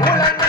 Hola,